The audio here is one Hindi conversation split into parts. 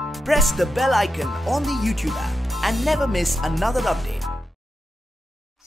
Press the bell icon on the YouTube app and never miss another update.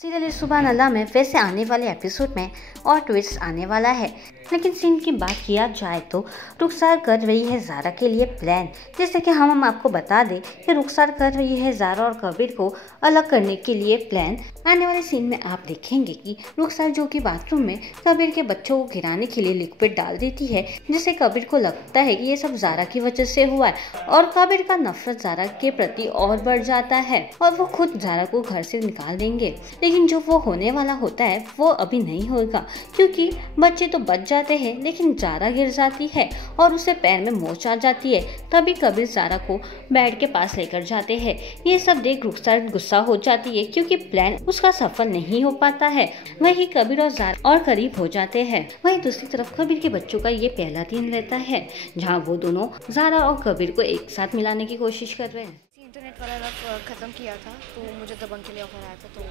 Serial सुभान अल्लाह में वैसे आने वाले एपिसोड में और ट्विस्ट आने वाला है, लेकिन सीन की बात किया जाए तो रुखसार कर रही है ज़ारा के लिए प्लान। जैसे कि हम आपको बता दें कि रुखसार कर रही है ज़ारा और कबीर को अलग करने के लिए प्लान। आने वाले सीन में आप देखेंगे कि रुखसार जो कि बाथरूम में कबीर के बच्चों को गिराने के लिए लिक्विड डाल देती है, जिससे कबीर को लगता है कि ये सब ज़ारा की वजह से हुआ है और कबीर का नफरत ज़ारा के प्रति और बढ़ जाता है और वो खुद ज़ारा को घर से निकाल देंगे। लेकिन जो वो होने वाला होता है वो अभी नहीं होगा, क्योंकि बच्चे तो बच जाते हैं लेकिन ज़ारा गिर जाती है और उसे पैर में मोच आ जाती है। तभी कबीर ज़ारा को बेड के पास लेकर जाते हैं। ये सब देख रुखसार गुस्सा हो जाती है क्योंकि प्लान उसका सफल नहीं हो पाता है। वही कबीर और ज़ारा और करीब हो जाते हैं। वहीं दूसरी तरफ कबीर के बच्चों का ये पहला दिन रहता है जहाँ वो दोनों ज़ारा और कबीर को एक साथ मिलाने की कोशिश कर रहे हैं। इंटरनेट वाला रफ ख़त्म किया था तो मुझे दबंग के लिए ऑफ़र आया था, तो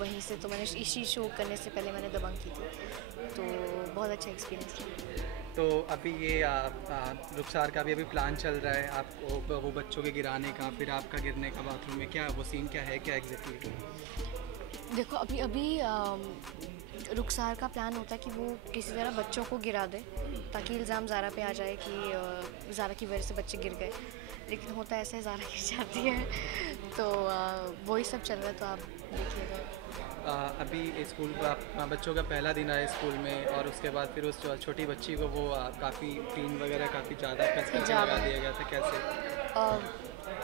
वहीं से तो मैंने इसी शो करने से पहले मैंने दबंग की थी, तो बहुत अच्छा एक्सपीरियंस था। तो अभी ये रुखसार का भी अभी प्लान चल रहा है आपको वो बच्चों के गिराने का, फिर आपका गिरने का बाथरूम में, क्या वो सीन क्या है, क्या एग्जैक्टली? देखो अभी रुखसार का प्लान होता है कि वो किसी तरह बच्चों को गिरा दे ताकि इल्ज़ाम ज़ारा पे आ जाए कि ज़ारा की वजह से बच्चे गिर गए, लेकिन होता ऐसा है ज़ारा गिर जाती है, तो वही सब चल रहा है, तो आप देखिएगा। अभी स्कूल का बच्चों का पहला दिन आया स्कूल में और उसके बाद फिर उस छोटी बच्ची को वो काफ़ी पीन वगैरह काफ़ी ज़्यादा कसकर लगा दिया गया था, कैसे?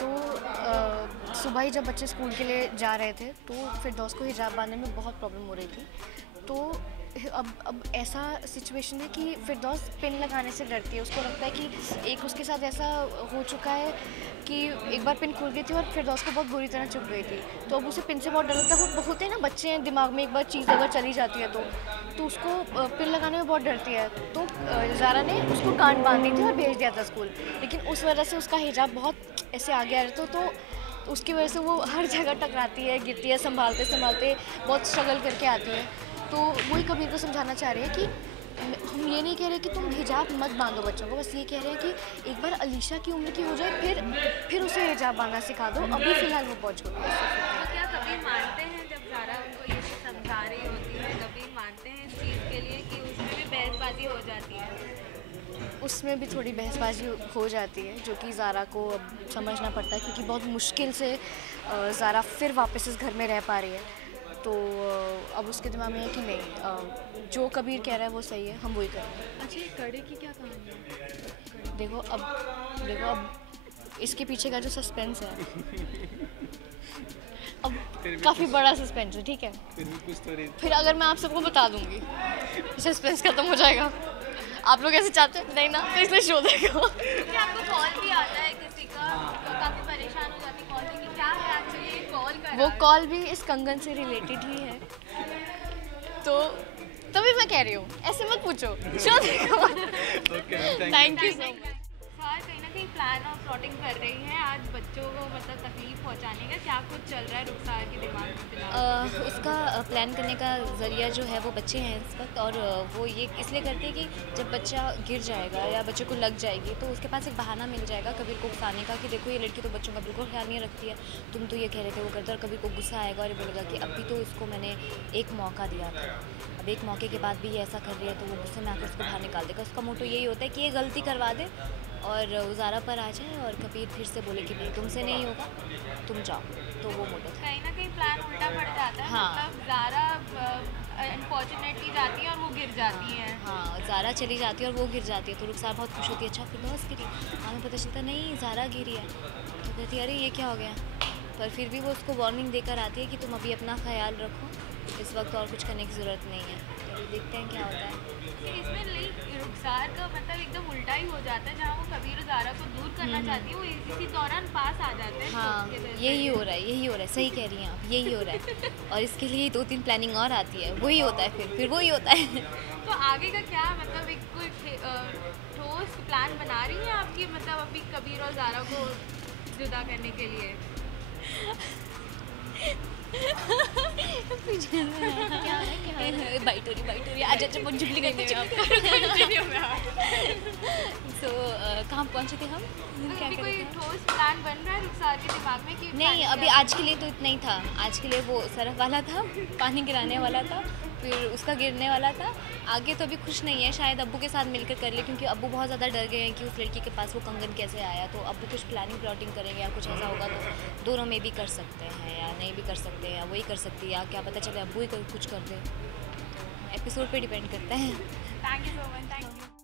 तो सुबह ही जब बच्चे स्कूल के लिए जा रहे थे तो फिरदौस को हिजाब बांधने में बहुत प्रॉब्लम हो रही थी। तो अब ऐसा सिचुएशन है कि फिरदौस पिन लगाने से डरती है। उसको लगता है कि एक उसके साथ ऐसा हो चुका है कि एक बार पिन खुल गई थी और फिरदौस को बहुत बुरी तरह चुभ गई थी, तो अब उसे पिन से बहुत डर लगता है। वो होते हैं ना बच्चे हैं, दिमाग में एक बार चीज़ अगर चली जाती है तो उसको पिन लगाने में बहुत डरती है। तो ज़ारा ने उसको कान बांध दी थी और भेज दिया था स्कूल, लेकिन उस वजह से उसका हिजाब बहुत ऐसे आ गया तो उसकी वजह से वो हर जगह टकराती है, गिरती है, संभालते संभालते बहुत स्ट्रगल करके आती है। तो वही कबीर को समझाना चाह रहे हैं कि हम ये नहीं कह रहे कि तुम हिजाब मत बांधो बच्चों को, बस ये कह रहे हैं कि एक बार अलीशा की उम्र की हो जाए फिर उसे हिजाब बांधना सिखा दो, अभी फ़िलहाल वो पहुँच गई है। तो क्या कबीर मानते हैं जब ज़ारा उनको ये समझा रही होती है, कबीर मानते हैं इस चीज़ के लिए कि उसमें भी बहसबाजी हो जाती है? उसमें भी थोड़ी बहसबाजी हो जाती है, जो कि ज़ारा को अब समझना पड़ता है, क्योंकि बहुत मुश्किल से ज़ारा फिर वापस इस घर में रह पा रही है। तो अब उसके दिमाग में है कि नहीं, जो कबीर कह रहा है वो सही है, हम वही करें। अच्छा, ये कड़े की क्या कहानी है? देखो अब इसके पीछे का जो सस्पेंस है अब काफ़ी बड़ा सस्पेंस है, ठीक है? फिर अगर मैं आप सबको बता दूंगी सस्पेंस खत्म हो जाएगा। आप लोग ऐसे चाहते हैं नहीं ना, तो इसलिए शो देखो। आपको कॉल भी आता है किसी का, तो काफ़ी परेशान हो जाती कॉल में कि क्या है एक्चुअली कॉल कर, वो कॉल भी इस कंगन से रिलेटेड ही है, तो तभी मैं कह रही हूँ ऐसे मत पूछो, शो देखो। Thank you so much. कहीं ना कहीं प्लान और प्लॉटिंग कर रही है आज बच्चों को मतलब तकलीफ पहुंचाने का, क्या कुछ चल रहा है रुखसार के दिमाग में? उसका प्लान करने का ज़रिया जो है वो बच्चे हैं इस वक्त, और वो ये इसलिए करते हैं कि जब बच्चा गिर जाएगा या बच्चे को लग जाएगी तो उसके पास एक बहाना मिल जाएगा कबीर को उकसाने का कि देखो ये लड़की तो बच्चों का बिल्कुल ख्याल नहीं रखती है, तुम तो ये कह रहे थे वो करते, और कबीर को गुस्सा आएगा और ये बोलेगा कि अभी तो इसको मैंने एक मौका दिया था, अब एक मौके के बाद भी ये ऐसा कर रही है, तो वो गुस्से में आकर उसको बाहर निकाल देगा। उसका मोटो यही होता है कि ये गलती करवा दे और ज़ारा पर आ जाए और कबीर फिर से बोले कि नहीं तुमसे नहीं होगा, तुम जाओ, तो वो मोटो था। कहीं ना कहीं प्लान उल्टा पड़ जाता है। हाँ। मतलब ज़ारा अनफॉर्चुनेटली जाती है और वो गिर जाती है। हाँ, ज़ारा चली जाती है और वो गिर जाती है, तो रुखसार बहुत खुश होती है, अच्छा फिरदौस गिरी, हमें पता चलता नहीं ज़ारा गिरी है, तो कहती है अरे ये क्या हो गया, पर फिर भी वो उसको वार्निंग देकर आती है कि तुम अभी अपना ख्याल रखो, इस वक्त और कुछ करने की ज़रूरत नहीं है। तो देखते हैं क्या होता है। फिर इसमें रुखसार का मतलब एकदम उल्टा ही हो जाता है, जहाँ वो कबीर और ज़ारा को दूर करना चाहती है वो इसी दौरान पास आ जाते हैं। हाँ, यही हो रहा है, सही कह रही हैं आप, यही हो रहा है। और इसके लिए 2-3 प्लानिंग और आती है, वही होता है, फिर वही होता है। तो आगे का क्या मतलब एक कोई ठोस प्लान बना रही है आपकी, मतलब अभी कबीर और ज़ारा को जुदा करने के लिए? बाइटोरी आज अच्छा बहुत जुगली करते हैं सो कहाँ पहुँचे थे हम? क्या कर रहे कोई थे? ठोस प्लान बन रहा है रुखसार के दिमाग में कि नहीं, अभी आज के लिए तो इतना ही था। आज के लिए वो सरफ वाला था, पानी गिराने वाला था, फिर उसका गिरने वाला था। आगे तो अभी कुछ नहीं है, शायद अब्बू के साथ मिलकर कर ले, क्योंकि अब्बू बहुत ज़्यादा डर गए हैं कि उस लड़की के पास वो कंगन कैसे आया। तो अब्बू कुछ प्लानिंग प्लॉटिंग करेंगे या कुछ ऐसा होगा तो दोनों में भी कर सकते हैं या नहीं भी कर सकते हैं, या वही कर सकती है, या क्या पता चले अब्बू ही कुछ कर दे। एपिसोड पे डिपेंड करता है। Thank you so much, thank you.